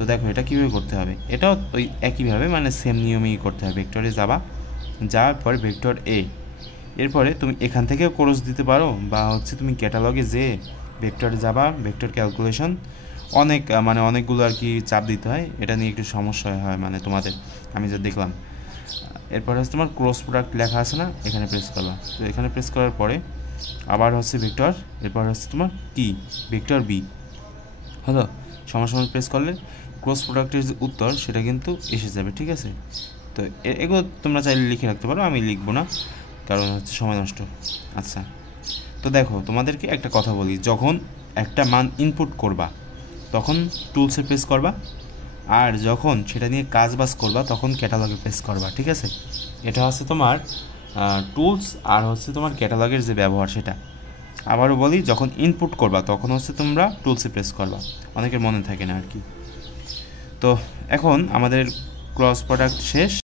তো দেখো এটা কীভাবে করতে হবে, এটাও ওই একইভাবে মানে সেম নিয়মেই করতে হবে। ভেক্টরে যাওয়ার পর ভেক্টর এ, এরপরে তুমি এখান থেকে ক্রস দিতে পারো, বা হচ্ছে তুমি ক্যাটালগে যে ভেক্টরে যাবা, ভেক্টর ক্যালকুলেশন অনেকগুলো আর কি চাপ দিতে হয়, এটা নিয়ে একটু সমস্যা হয় মানে তোমাদের, আমি যা দেখলাম। এরপরে হচ্ছে তোমার ক্রস প্রোডাক্ট লেখা আছে না, এখানে প্রেস করবা। তো এখানে প্রেস করার পরে আবার হচ্ছে ভেক্টর, এরপর হচ্ছে তোমার কি ভেক্টর বি হলো, সমান প্রেস করলে ক্রস প্রোডাক্টের যে উত্তর সেটা কিন্তু এসে যাবে। ঠিক আছে, তো এগুলো তোমরা চাইলে লিখে রাখতে পারো, আমি লিখবো না কারণ হচ্ছে সময় নষ্ট। আচ্ছা, তো দেখো তোমাদেরকে একটা কথা বলি, যখন একটা মান ইনপুট করবা তখন টুলসে প্রেস করবা, আর যখন সেটা নিয়ে কাজবাজ করবা তখন ক্যাটালগে প্রেস করবা। ঠিক আছে, এটা হচ্ছে তোমার টুলস আর হচ্ছে তোমার ক্যাটালগের যে ব্যবহার সেটা। আবারও বলি, যখন ইনপুট করবা তখন হচ্ছে তোমরা টুলসে প্রেস করবা, অনেকের মনে থাকে না আর কি। তো এখন আমাদের ক্রস প্রোডাক্ট শেষ।